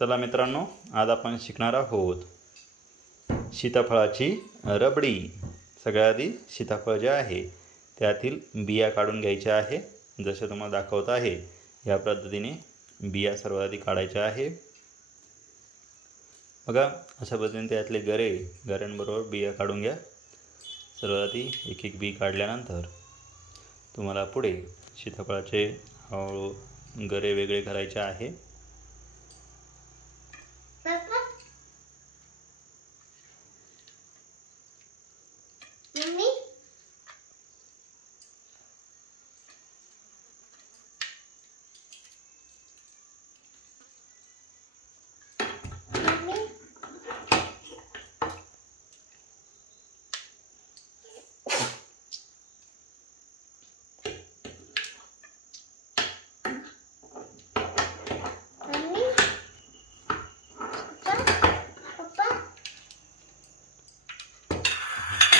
चला मित्रांनो, आज आपण शिकणार आहोत सीताफळाची रबडी। सगळ्यात आधी सीताफळ जे आहे त्यातील बिया काढून घ्यायच्या आहे। जसे तुम्हाला दाखवत आहे या पद्धतीने बिया सर्वात आधी काढायच्या आहे। बघा, अशा पद्धतीने त्यातले गऱ्यांबरोबर बिया काढून घ्या। सर्वात आधी एक एक बी काढल्यानंतर तुम्हाला पुढे सीताफळाचे गरे वेगळे करायचे आहे।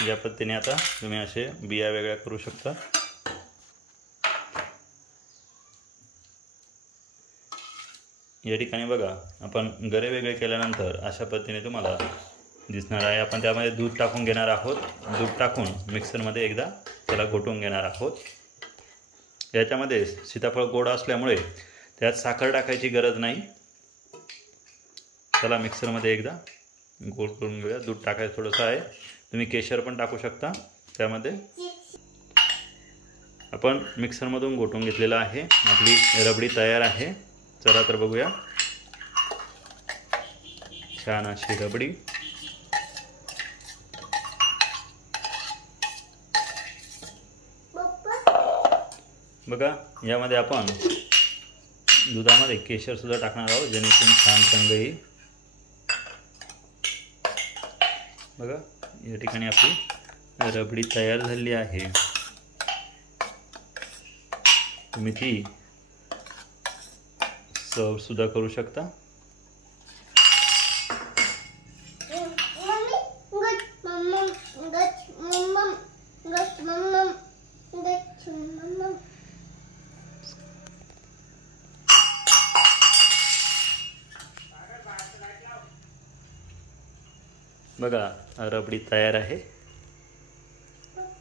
या पद्धतीने आता तुम्ही असे बिया वेगळ्या करू शकता। या ठिकाणी बघा, आपण गरे वेगळे केल्यानंतर अशा पद्धतीने तुम्हाला दिसणार आहे। आपण त्यामध्ये दूध टाकून घेणार आहोत। दूध टाकून मिक्सरमध्ये एकदा त्याला घोटून घेणार आहोत। याच्यामध्ये सीताफळ गोड असल्यामुळे त्यात साखर टाकायची गरज नाही। त्याला मिक्सरमध्ये एकदा गोड करून घेऊया। दूध टाकायचं थोडंसं आहे, तुम्ही केशर पण टाकू शकता त्यामध्ये। आपण मिक्सरमधून घोटून घेतलेला आहे। आपली रबडी तयार आहे। चला तर बघूया छान अशी रबडी। बघा, यामध्ये आपण दुधामध्ये केशर सुद्धा टाकणार आहोत जेणेकरून छान रंग येईल। बघा, या ठिकाणी आपली रबडी तयार झाली आहे। तुम्ही ती सर्व सुद्धा करू शकता। बघा, रबडी तयार आहे।